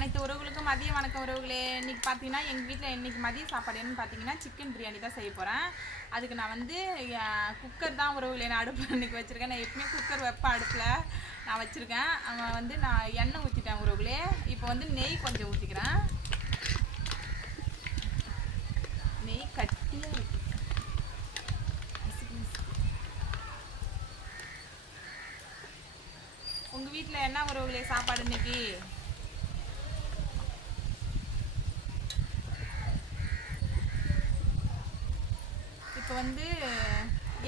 அனைத்து உறவுகளுக்கும் மதிய வணக்கம் உறவுகளே. இன்னைக்கு பார்த்தீங்கன்னா எங்கள் வீட்டில் இன்றைக்கி மதிய சாப்பாடு என்னன்னு பார்த்தீங்கன்னா சிக்கன் பிரியாணி தான் செய்ய போகிறேன் அதுக்கு நான் வந்து குக்கர் தான் உறவுகளே நான் அடுப்பில் இன்றைக்கி வச்சுருக்கேன். நான் எப்பவுமே குக்கர் வைப்பேன் அடுப்பில். நான் வச்சுருக்கேன். அவன் வந்து நான் எண்ணெய் ஊற்றிட்டேன் உறவுகளே. இப்போ வந்து நெய் கொஞ்சம் ஊற்றிக்கிறேன் நெய் கட்டியாக இருக்கு. உங்கள் வீட்டில் என்ன உறவுகளே சாப்பாடு இன்னைக்கு இப்போ வந்து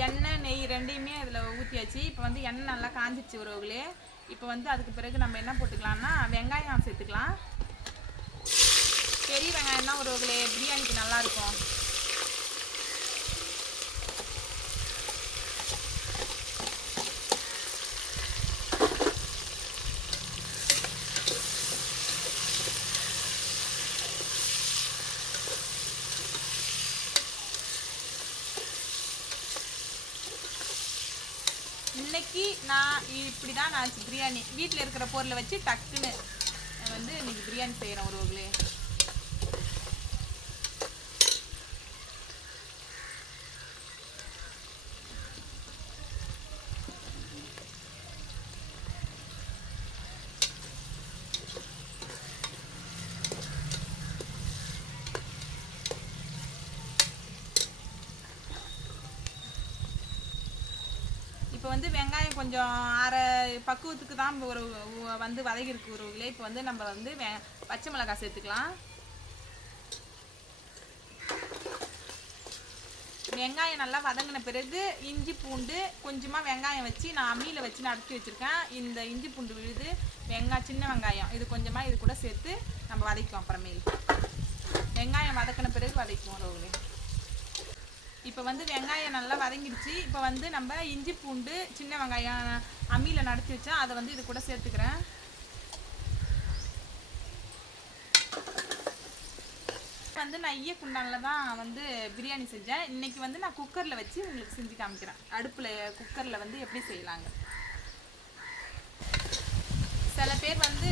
எண்ணெய் நெய் ரெண்டையுமே அதில் ஊற்றியாச்சு இப்போ வந்து எண்ணெய் நல்லா காஞ்சிச்சு உறவுகளே இப்போ வந்து அதுக்கு பிறகு நம்ம என்ன போட்டுக்கலாம்னா வெங்காயம் சேர்த்துக்கலாம். பெரிய வெங்காயம் தான் உறவுகளே பிரியாணிக்கு நல்லா இன்னைக்கு நான் இப்படி தான் நான் பிரியாணி வீட்டில் இருக்கிற பொருளை வச்சு டக்குன்னு வந்து இன்னைக்கு பிரியாணி செய்கிறேன் உறவுகளே இப்போ வந்து வெங்காயம் கொஞ்சம் அரை பக்குவத்துக்கு தான் ஒரு வந்து வதகிருக்கு உறவுகளே இப்போ வந்து நம்ம வந்து வெ பச்சை மிளகாய் சேர்த்துக்கலாம். வெங்காயம் நல்லா வதங்கின பிறகு இஞ்சி பூண்டு கொஞ்சமாக வெங்காயம் வச்சு நான் அம்மியில் வச்சு நறுக்கி வச்சுருக்கேன். இந்த இஞ்சி பூண்டு விழுது வெங்காயம் சின்ன வெங்காயம் இது கொஞ்சமாக இது கூட சேர்த்து நம்ம வதக்குவோம் அப்புறமேல். வெங்காயம் வதக்கின பிறகு வதக்குவோம் ரோகுலே இப்போ வந்து வெங்காயம் நல்லா வதங்கிடுச்சு. இப்போ வந்து நம்ம இஞ்சி பூண்டு சின்ன வெங்காயம் அம்மியில் நடத்தி வச்சா அதை வந்து இது கூட சேர்த்துக்கிறேன். வந்து நான் ஈய குண்டானில் தான் வந்து பிரியாணி செஞ்சேன். இன்னைக்கு வந்து நான் குக்கரில் வச்சு உங்களுக்கு செஞ்சு காமிக்கிறேன். அடுப்பில் குக்கரில் வந்து எப்படி செய்யலாங்க சில பேர் வந்து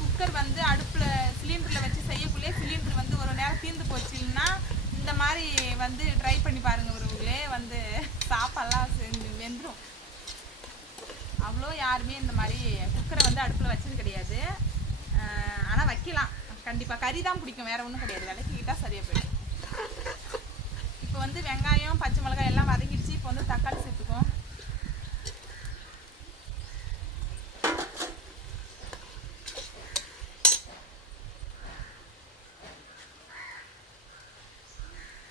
குக்கர் வந்து அடுப்பில் சிலிண்டரில் வச்சு செய்யக்குள்ளே சிலிண்டர் வந்து ஒரு நேரம் தீர்ந்து போச்சுன்னா இந்த மாதிரி வந்து ட்ரை பண்ணி பாருங்க உறவுகளே வந்து சாப்பாடெல்லாம் செஞ்சு வெந்துடும் அவ்வளோ யாருமே இந்த மாதிரி குக்கரை வந்து அடுப்பில் வச்சது கிடையாது. ஆனால் வைக்கலாம். கண்டிப்பாக கறி தான் பிடிக்கும். வேற ஒன்றும் கிடையாது. விளக்கிக்கிட்டால் சரியாக போயிடும். இப்போ வந்து வெங்காயம் பச்சை மிளகாய் எல்லாம் வதங்கிடுச்சு. இப்போ வந்து தக்காளி சேர்த்துக்குவோம்.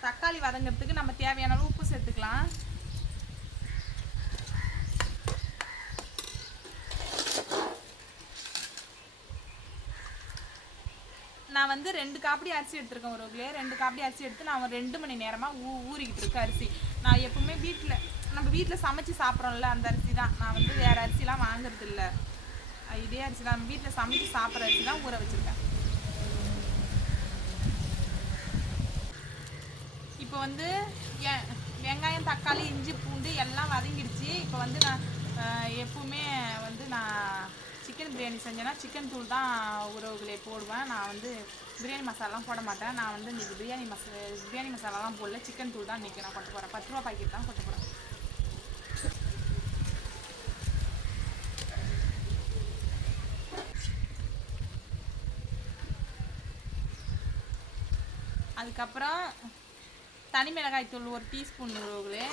தக்காளி வதங்கிறதுக்கு நம்ம தேவையான அளவு உப்பு சேர்த்துக்கலாம் நான் வந்து ரெண்டு காப்படி அரிசி எடுத்திருக்கேன் ஒரு கிலோ ரெண்டு காப்படி அரிசி எடுத்து நான் ஒரு ரெண்டு மணி நேரமாக ஊ ஊறிக்கிட்டு இருக்கேன் அரிசி. நான் எப்பவுமே வீட்டில் நம்ம வீட்டில் சமைச்சு சாப்பிட்றோம்ல அந்த அரிசி தான். நான் வந்து வேறு அரிசிலாம் வாங்குறது இல்லை இதே அரிசி தான். நம்ம வீட்டில் சமைச்சு சாப்பிட்ற அரிசி தான் ஊற வச்சுருக்கேன். இப்போ வந்து எ- வெங்காயம் தக்காளி இஞ்சி பூண்டு எல்லாம் வதங்கிடுச்சு. இப்போ வந்து நான் எப்பவுமே வந்து நான் சிக்கன் பிரியாணி செஞ்சேன்னா சிக்கன் தூள் தான் உறவுகளே போடுவேன். நான் வந்து பிரியாணி மசாலாலாம் போட மாட்டேன். நான் வந்து இன்றைக்கி பிரியாணி மசா பிரியாணி மசாலாலாம் போடல. சிக்கன் தூள் தான் இன்றைக்கி நான் கொண்டு போகிறேன் பத்து ரூபா பாக்கெட் தான் கொண்டு போகிறேன் அதுக்கப்புறம் தனி மிளகாய் தூள் ஒரு டீஸ்பூன் உறவுகளே.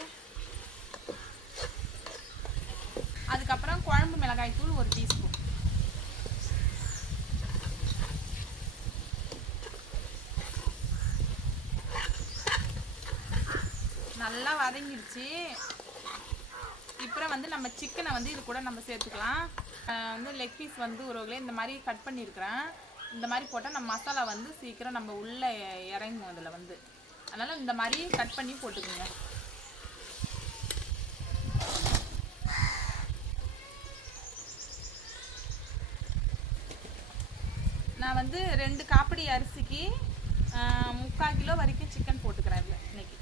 அதுக்கப்புறம் குழம்பு மிளகாய் தூள் ஒரு டீஸ்பூன். நல்லா வதங்கிடுச்சு. இப்போ வந்து நம்ம சிக்கனை வந்து இது கூட நம்ம சேர்த்துக்கலாம். வந்து லெக் பீஸ் வந்து உறவுகளே இந்த மாதிரி கட் பண்ணியிருக்கிறேன். இந்த மாதிரி போட்டால் நம்ம மசாலா வந்து சீக்கிரம் நம்ம உள்ளே இறங்கும் அதில் வந்து. அதனால் இந்த மாதிரி கட் பண்ணி போட்டுக்கோங்க. நான் வந்து ரெண்டு காப்படி அரிசிக்கு முக்கால் கிலோ வரைக்கும் சிக்கன் போட்டுக்கிறேன் இதில் இன்னைக்கு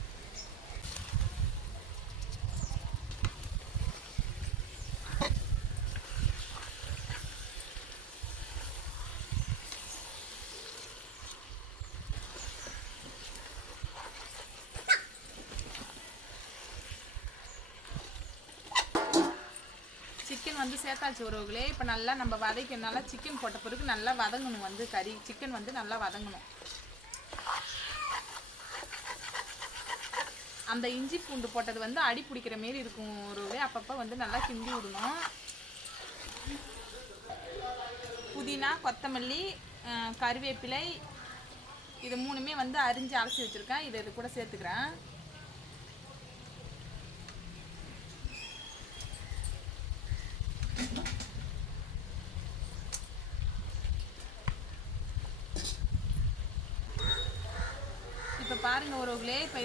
சிக்கன் வந்து சேர்த்தாச்சு உறவுகளே. இப்போ நல்லா நம்ம வதக்கணும் நல்லா சிக்கன் போட்ட பிறகு நல்லா வதங்கணும் வந்து கறி. சிக்கன் வந்து நல்லா வதங்கணும். அந்த இஞ்சி பூண்டு போட்டது வந்து அடி பிடிக்கிற மாரி இருக்கும் உறவுகளே. அப்பப்போ வந்து நல்லா கிண்டி விடணும். புதினா கொத்தமல்லி கருவேப்பிலை இது மூணுமே வந்து அரிஞ்சு அலசி வச்சுருக்கேன். இதை இது கூட சேர்த்துக்கிறேன் இப்போ பாருங்க உறவுகளே இப்போ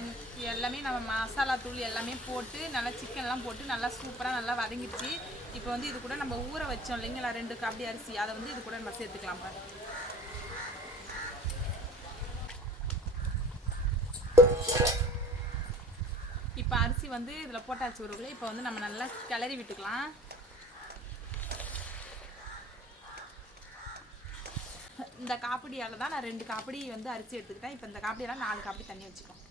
எல்லாமே நம்ம மசாலா தூள் எல்லாமே போட்டு நல்லா சிக்கன்லாம் போட்டு நல்லா சூப்பராக நல்லா வதங்கிடுச்சு. இப்போ வந்து இது கூட நம்ம ஊற வச்சோம் இல்லைங்களா ரெண்டு கபடி அரிசி. அதை வந்து இது கூட நம்ம சேர்த்துக்கலாம் பாருங்க இப்போ அரிசி வந்து இதில் போட்டாச்சு உறவுகளே இப்போ வந்து நம்ம நல்லா கிளறி விட்டுக்கலாம். இந்த காப்பிடியால் தான் நான் ரெண்டு காப்பிடி வந்து அரிசி எடுத்துக்கிட்டேன். இப்போ இந்த காப்பிடியெல்லாம் நாலு காப்பிடி தண்ணி வச்சுக்கோம்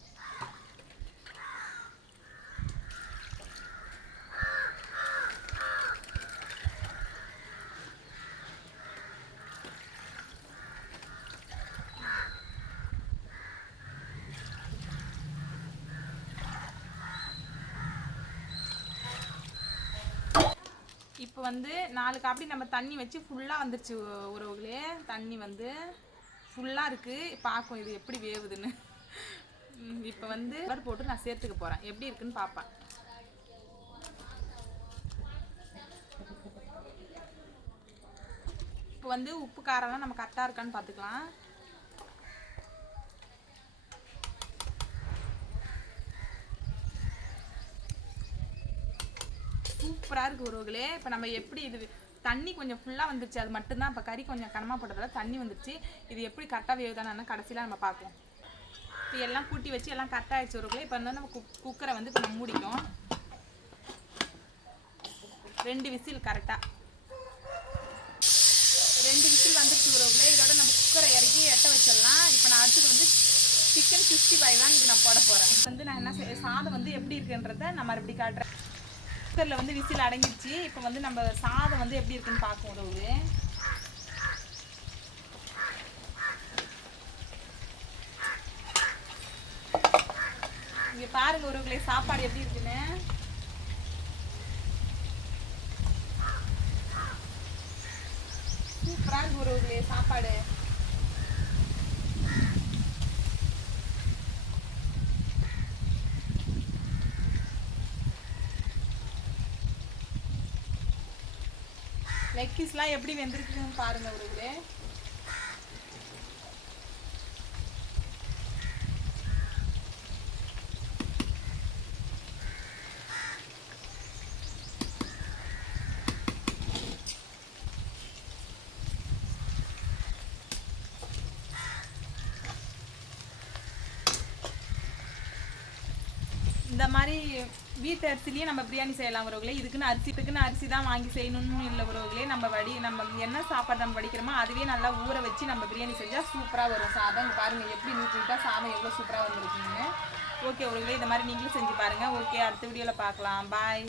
இப்போ வந்து நாலு காப்பி நம்ம தண்ணி வச்சு ஃபுல்லாக வந்துருச்சு உறவுகளே. தண்ணி வந்து ஃபுல்லாக இருக்குது பார்க்கும் இது எப்படி வேவுதுன்னு. இப்போ வந்து பருப்பு போட்டு நான் சேர்த்துக்க போகிறேன் எப்படி இருக்குன்னு பார்ப்பேன். இப்போ வந்து உப்பு காரம்லாம் நம்ம கரெக்டாக இருக்கான்னு பார்த்துக்கலாம். சூப்பராக இருக்குது உறவுகளே இப்போ நம்ம எப்படி இது தண்ணி கொஞ்சம் ஃபுல்லாக வந்துருச்சு. அது மட்டும்தான். இப்போ கறி கொஞ்சம் கனமாக போட்டதால தண்ணி வந்துருச்சு. இது எப்படி கரெக்டாக வேவுதானு கடைசியில் நம்ம பார்ப்போம். இப்போ எல்லாம் கூட்டி வச்சு எல்லாம் கரெக்டாக ஆயிடுச்சு உறவுகளே இப்போ வந்து நம்ம குக் குக்கரை வந்து இப்போ நம்ம மூடிக்கும் ரெண்டு விசில் கரெக்டாக ரெண்டு விசில் வந்துருச்சு உறவுகளே இதோட நம்ம குக்கரை இறக்கி எட்ட வச்சிடலாம். இப்போ நான் அடுத்தது வந்து சிக்கன் சிக்ஸ்டி ஃபைவ் தான் இது நான் போட போகிறேன் வந்து நான் என்ன சாதம் வந்து எப்படி இருக்குன்றத நான் மறுபடியும் காட்டுறேன். குக்கரில் வந்து விசில் அடங்கிடுச்சு. இப்போ வந்து நம்ம சாதம் வந்து எப்படி இருக்குன்னு பார்க்க உறவு இங்கே பாருங்க உறவுகளே சாப்பாடு எப்படி இருக்குன்னு. சூப்பராக இருக்கு உறவுகளே சாப்பாடு. லெக் பீஸ்லாம் எப்படி வெந்திருக்குன்னு பாருங்க உறவுகளே இந்த மாதிரி வீட்டு அரிசிலேயே நம்ம பிரியாணி செய்யலாம் உறவுகளே இதுக்குன்னு அரிசிட்டுக்குன்னு அரிசி தான் வாங்கி செய்யணும்னு இல்லை உறவுகளே நம்ம வடி நம்ம என்ன சாப்பாடு நம்ம வடிக்கிறோமோ அதுவே நல்லா ஊற வச்சு நம்ம பிரியாணி செஞ்சால் சூப்பராக வரும். சாதம் பாருங்கள் எப்படி நீட்டாக சாதம் எவ்வளோ சூப்பராக வந்துருக்குங்க ஓகே உறவுகளே இந்த மாதிரி நீங்களும் செஞ்சு பாருங்கள் ஓகே அடுத்த வீடியோவில் பார்க்கலாம் பாய்